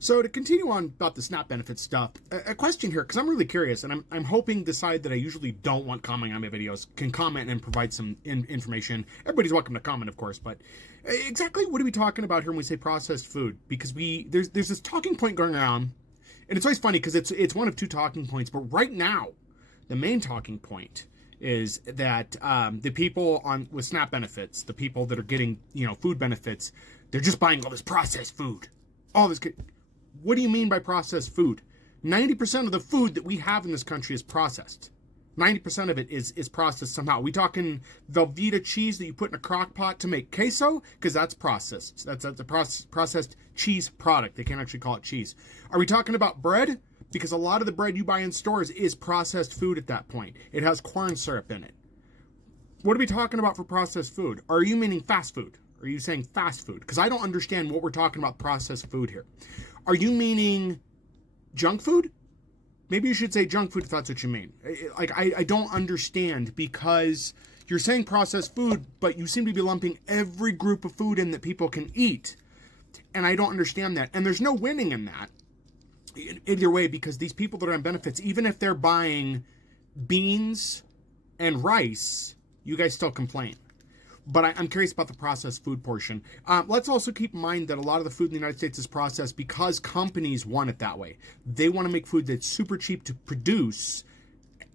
So to continue on about the SNAP benefit stuff, a question here, because I'm really curious, and I'm hoping the side that I usually don't want commenting on my videos can comment and provide some information. Everybody's welcome to comment, of course, but exactly what are we talking about here when we say processed food? Because there's this talking point going around, and it's always funny because it's one of two talking points, but right now, the main talking point is that the people with SNAP benefits, the people that are getting food benefits, they're just buying all this processed food, all this. What do you mean by processed food? 90% of the food that we have in this country is processed. 90% of it is processed somehow. Are we talking Velveeta cheese that you put in a crock pot to make queso? Because that's processed. That's a processed cheese product. They can't actually call it cheese. Are we talking about bread? Because a lot of the bread you buy in stores is processed food at that point. It has corn syrup in it. What are we talking about for processed food? Are you meaning fast food? Are you saying fast food? Because I don't understand what we're talking about processed food here. Are you meaning junk food? Maybe you should say junk food if that's what you mean. I don't understand, because you're saying processed food, but you seem to be lumping every group of food in that people can eat. And I don't understand that. And there's no winning in that either way, because these people that are on benefits, even if they're buying beans and rice, you guys still complain. But I'm curious about the processed food portion. Let's also keep in mind that a lot of the food in the United States is processed because companies want it that way. They want to make food that's super cheap to produce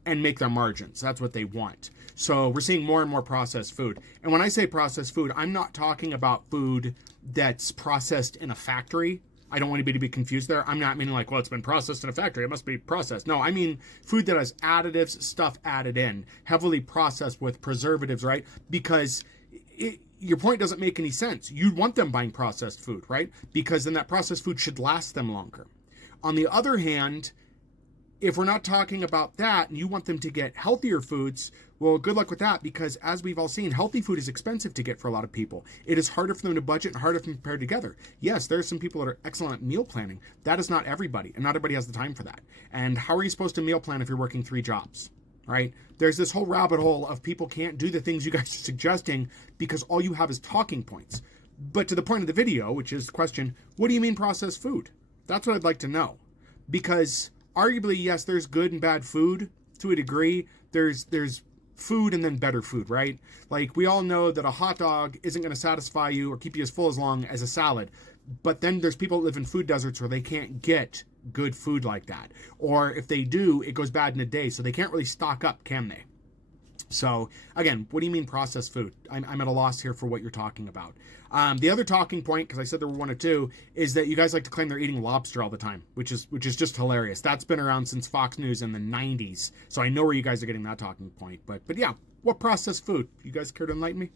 and make their margins. That's what they want. So we're seeing more and more processed food. And when I say processed food, I'm not talking about food that's processed in a factory. I don't want anybody to be confused there. I'm not meaning like, well, it's been processed in a factory, it must be processed. No, I mean food that has additives, stuff added in, heavily processed with preservatives, right? Because your point doesn't make any sense. You'd want them buying processed food, right? Because then that processed food should last them longer. On the other hand, if we're not talking about that and you want them to get healthier foods, well, good luck with that, because as we've all seen, healthy food is expensive to get for a lot of people. It is harder for them to budget and harder for them to pair together. Yes, there are some people that are excellent at meal planning. That is not everybody, and not everybody has the time for that. And how are you supposed to meal plan if you're working 3 jobs? Right? There's this whole rabbit hole of people can't do the things you guys are suggesting because all you have is talking points. But to the point of the video, which is the question, what do you mean processed food? That's what I'd like to know. Because arguably, yes, there's good and bad food to a degree. There's food and then better food, right? Like, we all know that a hot dog isn't going to satisfy you or keep you as full as long as a salad. But then there's people that live in food deserts where they can't get good food like that. Or if they do, it goes bad in a day, so they can't really stock up, can they? So, again, what do you mean processed food? I'm at a loss here for what you're talking about. The other talking point, because I said there were 1 or 2, is that you guys like to claim they're eating lobster all the time, which is just hilarious. That's been around since Fox News in the 90s, so I know where you guys are getting that talking point. But yeah, what processed food? You guys care to enlighten me?